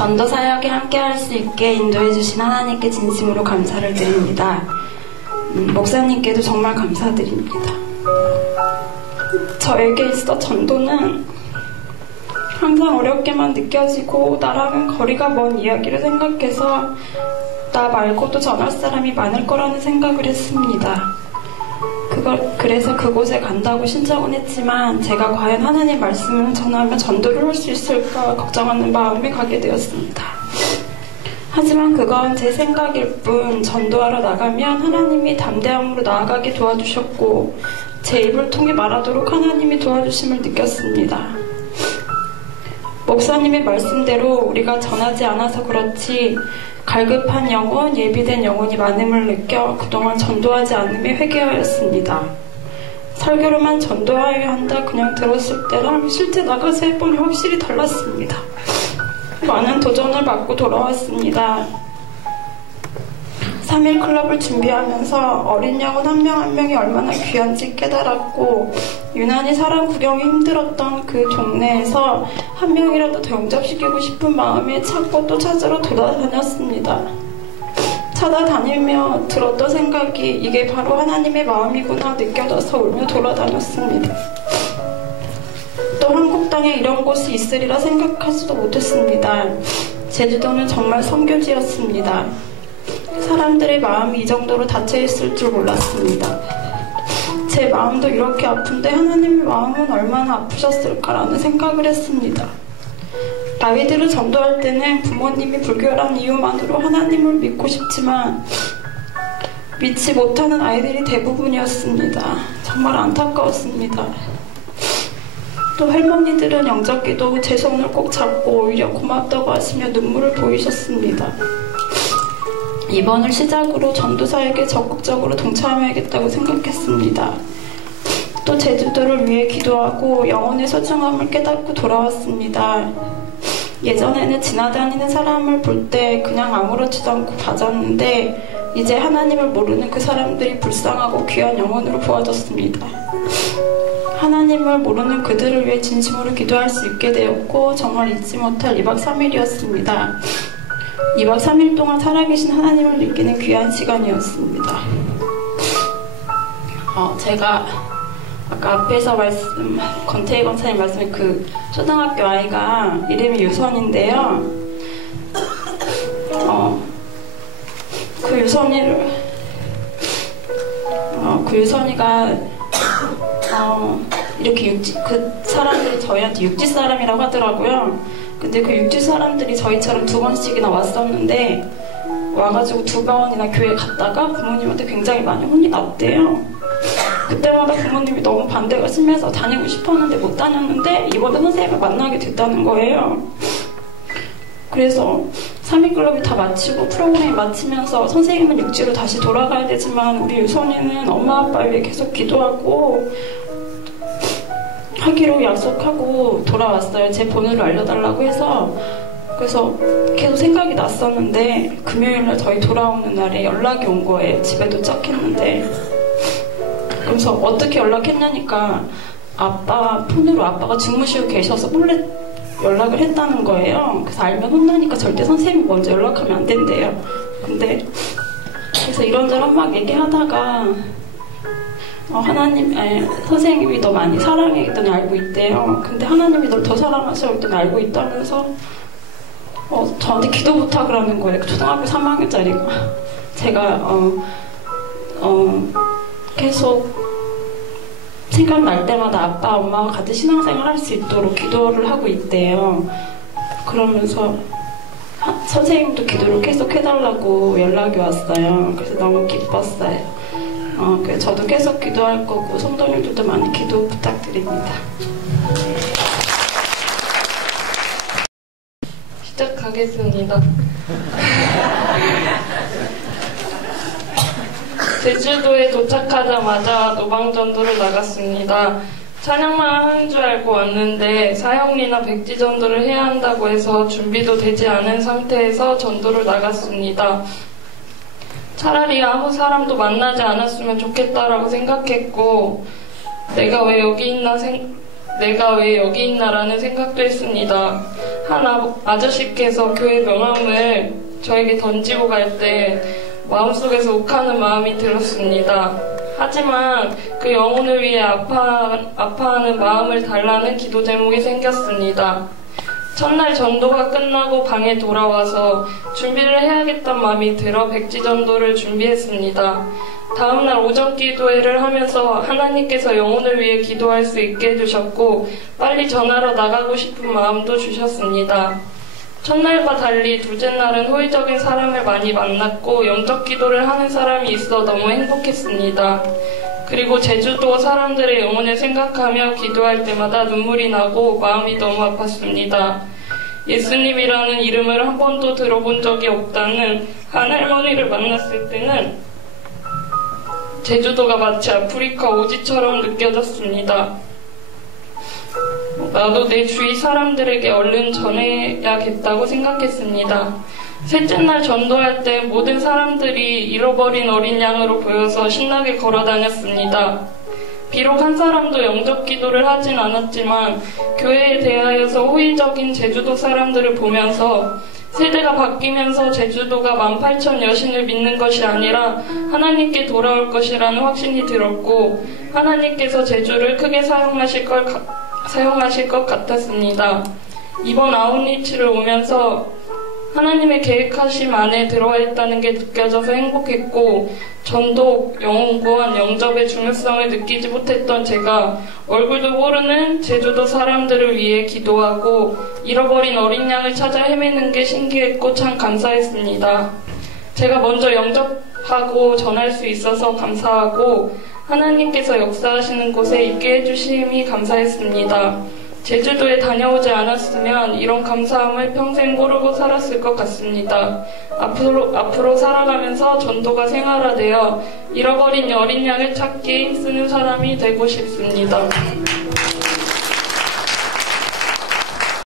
전도 사역에 함께 할 수 있게 인도해 주신 하나님께 진심으로 감사를 드립니다. 목사님께도 정말 감사드립니다. 저에게 있어 전도는 항상 어렵게만 느껴지고 나랑은 거리가 먼 이야기를 생각해서 나 말고도 전할 사람이 많을 거라는 생각을 했습니다. 그래서 그곳에 간다고 신청은 했지만 제가 과연 하나님 말씀을 전하면 전도를 할 수 있을까 걱정하는 마음에 가게 되었습니다. 하지만 그건 제 생각일 뿐 전도하러 나가면 하나님이 담대함으로 나아가게 도와주셨고 제 입을 통해 말하도록 하나님이 도와주심을 느꼈습니다. 목사님의 말씀대로 우리가 전하지 않아서 그렇지 갈급한 영혼, 예비된 영혼이 많음을 느껴 그동안 전도하지 않음에 회개하였습니다. 설교로만 전도하여야 한다 그냥 들었을 때랑 실제 나가서 해보니 확실히 달랐습니다. 많은 도전을 받고 돌아왔습니다. 3일 클럽을 준비하면서 어린 영혼 한 명 한 명이 얼마나 귀한지 깨달았고 유난히 사람 구경이 힘들었던 그 동네에서 한 명이라도 더 영접시키고 싶은 마음에 찾고 또 찾으러 돌아다녔습니다. 찾아다니며 들었던 생각이 이게 바로 하나님의 마음이구나 느껴져서 울며 돌아다녔습니다. 또 한국 땅에 이런 곳이 있으리라 생각하지도 못했습니다. 제주도는 정말 선교지였습니다. 사람들의 마음이 이 정도로 닫혀있을 줄 몰랐습니다. 제 마음도 이렇게 아픈데 하나님의 마음은 얼마나 아프셨을까라는 생각을 했습니다. 아이들을 전도할 때는 부모님이 불교란 이유만으로 하나님을 믿고 싶지만 믿지 못하는 아이들이 대부분이었습니다. 정말 안타까웠습니다. 또 할머니들은 영접기도 제 손을 꼭 잡고 오히려 고맙다고 하시며 눈물을 보이셨습니다. 이번을 시작으로 전도사에게 적극적으로 동참해야겠다고 생각했습니다. 또 제주도를 위해 기도하고 영혼의 소중함을 깨닫고 돌아왔습니다. 예전에는 지나다니는 사람을 볼 때 그냥 아무렇지도 않고 봐줬는데 이제 하나님을 모르는 그 사람들이 불쌍하고 귀한 영혼으로 보아졌습니다. 하나님을 모르는 그들을 위해 진심으로 기도할 수 있게 되었고 정말 잊지 못할 2박 3일이었습니다. 2박 3일 동안 살아계신 하나님을 느끼는 귀한 시간이었습니다. 제가 아까 앞에서 권태희 권사님 말씀에 그 초등학교 아이가 이름이 유선인데요. 그 유선이가 이렇게 그 사람들이 저희한테 육지 사람이라고 하더라고요. 근데 그 육지 사람들이 저희처럼 2번씩이나 왔었는데 와가지고 2번이나 교회 갔다가 부모님한테 굉장히 많이 혼이 났대요. 그때마다 부모님이 너무 반대가 심해서 다니고 싶었는데 못 다녔는데 이번에 선생님을 만나게 됐다는 거예요. 그래서 3일 클럽이 다 마치고 프로그램이 마치면서 선생님은 육지로 다시 돌아가야 되지만 우리 유선이는 엄마 아빠 위해 계속 기도하고 하기로 약속하고 돌아왔어요. 제 번호를 알려달라고 해서. 그래서 계속 생각이 났었는데 금요일날 저희 돌아오는 날에 연락이 온 거예요. 집에 도착했는데. 그래서 어떻게 연락했냐니까 아빠 폰으로 아빠가 주무시고 계셔서 몰래 연락을 했다는 거예요. 그래서 알면 혼나니까 절대 선생님이 먼저 연락하면 안 된대요. 근데 그래서 이런저런 막 얘기하다가 선생님이 너 많이 사랑해 했더니 알고 있대요. 근데 하나님이 널 더 사랑하셔 했더니 알고 있다면서 저한테 기도 부탁을 하는 거예요. 초등학교 3학년짜리가. 제가 계속 생각날 때마다 아빠, 엄마가 같은 신앙생활 할 수 있도록 기도를 하고 있대요. 그러면서 선생님도 기도를 계속 해달라고 연락이 왔어요. 그래서 너무 기뻤어요. 그래서 저도 계속 기도할 거고 성도님들도 많이 기도 부탁드립니다. 시작하겠습니다. 제주도에 도착하자마자 노방전도를 나갔습니다. 찬양만 하는 줄 알고 왔는데 사형리나 백지전도를 해야 한다고 해서 준비도 되지 않은 상태에서 전도를 나갔습니다. 차라리 아무 사람도 만나지 않았으면 좋겠다라고 생각했고 내가 왜 여기 있나라는 생각도 했습니다. 한 아저씨께서 교회 명함을 저에게 던지고 갈 때 마음속에서 욱하는 마음이 들었습니다. 하지만 그 영혼을 위해 아파하는 마음을 달라는 기도 제목이 생겼습니다. 첫날 전도가 끝나고 방에 돌아와서 준비를 해야겠다는 마음이 들어 백지전도를 준비했습니다. 다음날 오전 기도회를 하면서 하나님께서 영혼을 위해 기도할 수 있게 해주셨고 빨리 전하러 나가고 싶은 마음도 주셨습니다. 첫날과 달리 둘째 날은 호의적인 사람을 많이 만났고 영적 기도를 하는 사람이 있어 너무 행복했습니다. 그리고 제주도 사람들의 영혼을 생각하며 기도할 때마다 눈물이 나고 마음이 너무 아팠습니다. 예수님이라는 이름을 한 번도 들어본 적이 없다는 한 할머니를 만났을 때는 제주도가 마치 아프리카 오지처럼 느껴졌습니다. 나도 내 주위 사람들에게 얼른 전해야겠다고 생각했습니다. 셋째 날 전도할 때 모든 사람들이 잃어버린 어린 양으로 보여서 신나게 걸어 다녔습니다. 비록 한 사람도 영접 기도를 하진 않았지만 교회에 대하여서 호의적인 제주도 사람들을 보면서 세대가 바뀌면서 제주도가 18,000 여신을 믿는 것이 아니라 하나님께 돌아올 것이라는 확신이 들었고 하나님께서 제주를 크게 사용하실 것 같았습니다. 이번 아웃리치를 오면서 하나님의 계획하심 안에 들어와 있다는 게 느껴져서 행복했고 전도, 영혼구원, 영접의 중요성을 느끼지 못했던 제가 얼굴도 모르는 제주도 사람들을 위해 기도하고 잃어버린 어린 양을 찾아 헤매는 게 신기했고 참 감사했습니다. 제가 먼저 영접하고 전할 수 있어서 감사하고 하나님께서 역사하시는 곳에 있게 해주심이 감사했습니다. 제주도에 다녀오지 않았으면 이런 감사함을 평생 모르고 살았을 것 같습니다. 앞으로 살아가면서 전도가 생활화되어 잃어버린 어린 양을 찾기 힘쓰는 사람이 되고 싶습니다.